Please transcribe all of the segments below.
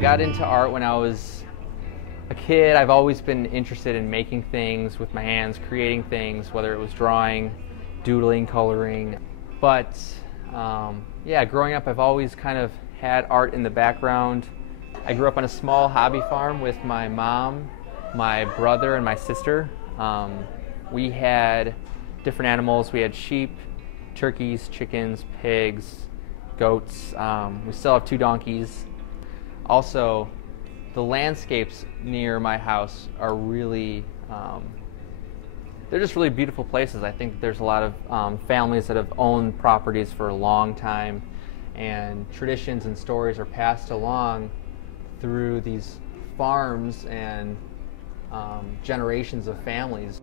got into art when I was a kid. I've always been interested in making things with my hands, creating things, whether it was drawing, doodling, coloring. But yeah, growing up I've always kind of had art in the background. I grew up on a small hobby farm with my mom, my brother, and my sister. We had different animals. We had sheep, turkeys, chickens, pigs, goats. We still have 2 donkeys. Also, the landscapes near my house are really, they're just really beautiful places. I think there's a lot of families that have owned properties for a long time, and traditions and stories are passed along through these farms and generations of families.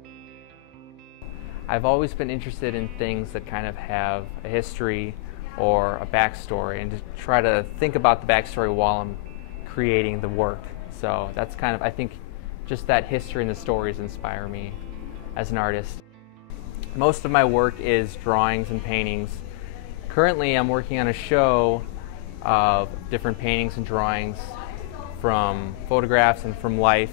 I've always been interested in things that kind of have a history or a backstory, and to try to think about the backstory while I'm creating the work. So that's kind of, I think, just that history and the stories inspire me as an artist. Most of my work is drawings and paintings. Currently I'm working on a show of different paintings and drawings from photographs and from life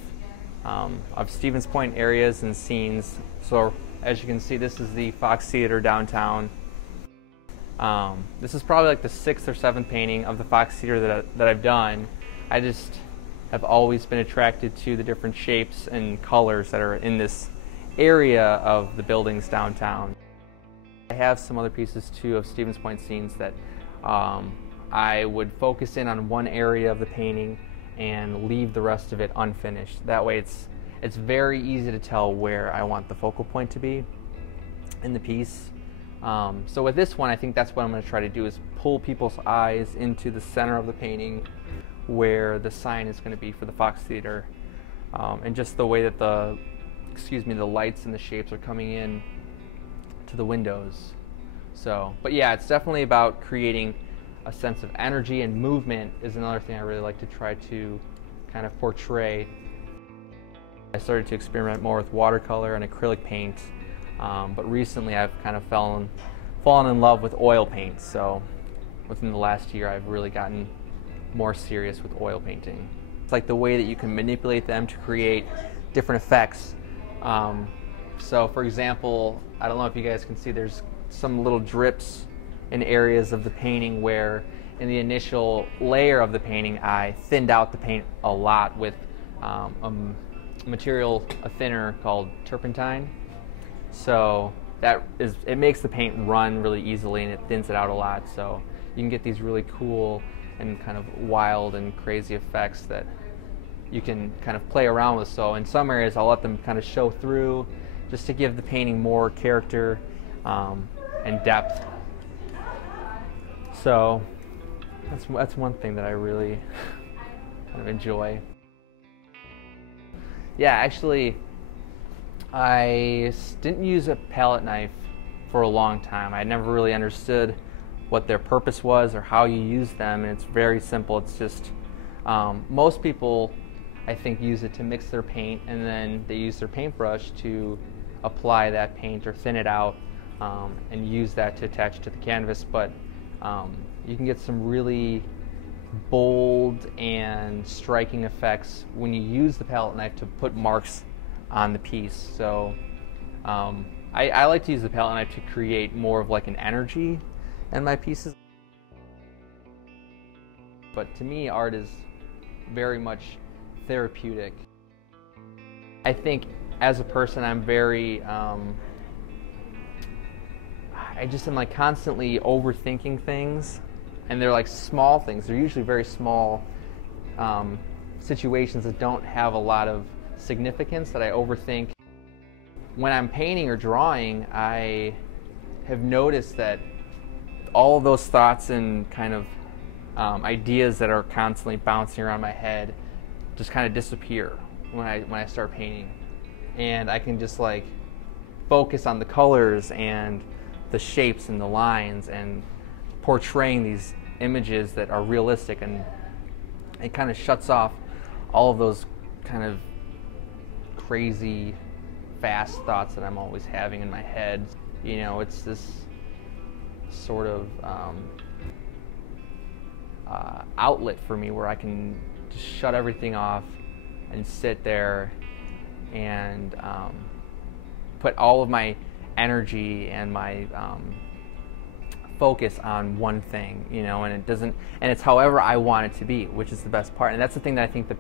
of Stevens Point areas and scenes. So as you can see, this is the Fox Theater downtown. This is probably like the 6th or 7th painting of the Fox Theater that I've done. I just have always been attracted to the different shapes and colors that are in this area of the buildings downtown. I have some other pieces too of Stevens Point scenes that I would focus in on one area of the painting and leave the rest of it unfinished. That way it's very easy to tell where I want the focal point to be in the piece. So with this one, I think that's what I'm going to try to do, is pull people's eyes into the center of the painting where the sign is going to be for the Fox Theater, and just the way that the lights and the shapes are coming in to the windows. So, but yeah, it's definitely about creating a sense of energy, and movement is another thing I really like to try to kind of portray. I started to experiment more with watercolor and acrylic paint, but recently I've kind of fallen in love with oil paint. So within the last year I've really gotten more serious with oil painting. It's like the way that you can manipulate them to create different effects. So for example, I don't know if you guys can see, there's some little drips in areas of the painting where in the initial layer of the painting I thinned out the paint a lot with a thinner called turpentine. So it makes the paint run really easily and it thins it out a lot. So you can get these really cool and kind of wild and crazy effects that you can kind of play around with. So in some areas I'll let them kind of show through just to give the painting more character and depth. So that's one thing that I really kind of enjoy. Yeah, actually I didn't use a palette knife for a long time. I never really understood what their purpose was or how you use them, and it's very simple. It's just most people, I think, use it to mix their paint, and then they use their paintbrush to apply that paint or thin it out and use that to attach to the canvas. But you can get some really bold and striking effects when you use the palette knife to put marks on the piece. So I like to use the palette knife to create more of like an energy in my pieces. But to me, art is very much therapeutic. I think as a person I'm very I just am like constantly overthinking things, and they're like small things. They're usually very small situations that don't have a lot of significance that I overthink. When I'm painting or drawing, I have noticed that all of those thoughts and kind of ideas that are constantly bouncing around my head just kind of disappear when I start painting, and I can just like focus on the colors and the shapes and the lines and portraying these images that are realistic, and it kind of shuts off all of those kind of crazy fast thoughts that I'm always having in my head. You know, it's this sort of outlet for me where I can just shut everything off and sit there and put all of my energy and my focus on one thing, you know, and it's however I want it to be, which is the best part. And that's the thing that I think that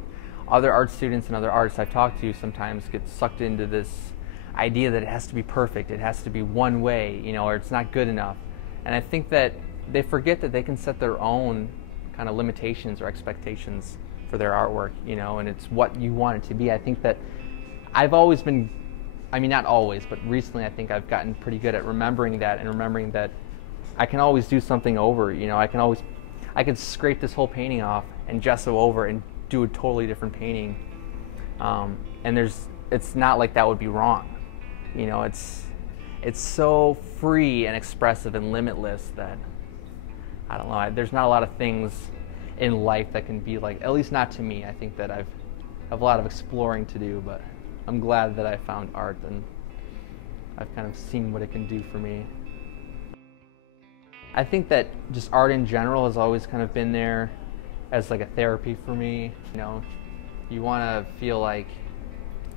other art students and other artists I've talked to sometimes get sucked into this idea that it has to be perfect, it has to be one way, you know, or it's not good enough. And I think that they forget that they can set their own kind of limitations or expectations for their artwork, you know, and it's what you want it to be. I think that I've always been, I mean, not always, but recently I think I've gotten pretty good at remembering that, and remembering that I can always do something over, you know, I could scrape this whole painting off and gesso over and do a totally different painting. And it's not like that would be wrong. You know, it's so free and expressive and limitless that, I don't know, there's not a lot of things in life that can be like, at least not to me. I think that I have a lot of exploring to do, but I'm glad that I found art and I've kind of seen what it can do for me. I think that just art in general has always kind of been there as like a therapy for me. You know, you want to feel like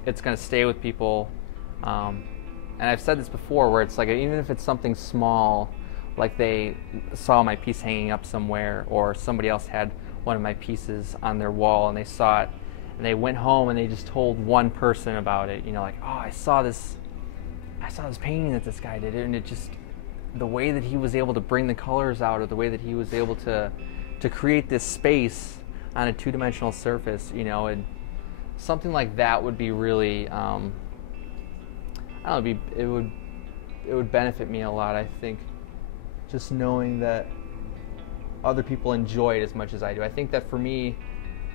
it's going to stay with people. And I've said this before, where it's like, even if it's something small, like they saw my piece hanging up somewhere, or somebody else had one of my pieces on their wall and they saw it, and they went home and they just told one person about it, you know, like, oh, I saw this painting that this guy did, and it just, the way that he was able to bring the colors out, or the way that he was able to create this space on a two-dimensional surface, you know, and something like that would be really, I don't know, it would benefit me a lot, I think, just knowing that other people enjoy it as much as I do. I think that for me,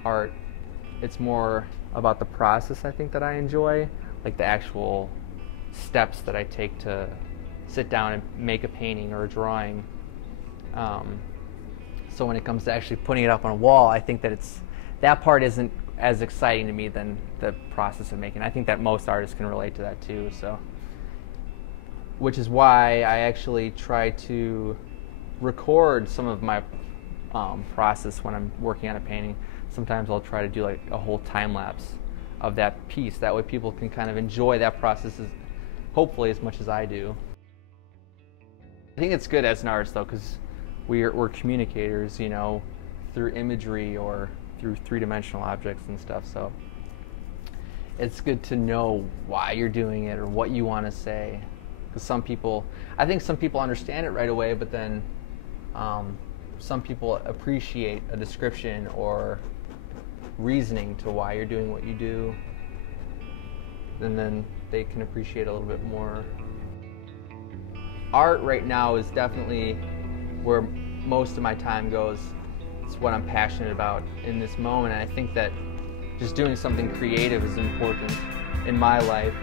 art, it's more about the process, I think, that I enjoy, like the actual steps that I take to sit down and make a painting or a drawing. So when it comes to actually putting it up on a wall, I think that that part isn't as exciting to me than the process of making. I think that most artists can relate to that too. So, which is why I actually try to record some of my process when I'm working on a painting. Sometimes I'll try to do like a whole time lapse of that piece. That way people can kind of enjoy that process hopefully as much as I do. I think it's good as an artist though, because we're communicators, you know, through imagery or through three-dimensional objects and stuff. So it's good to know why you're doing it or what you want to say. Because I think some people understand it right away, but then some people appreciate a description or reasoning to why you're doing what you do, and then they can appreciate a little bit more. Art right now is definitely where most of my time goes. It's what I'm passionate about in this moment, and I think that just doing something creative is important in my life.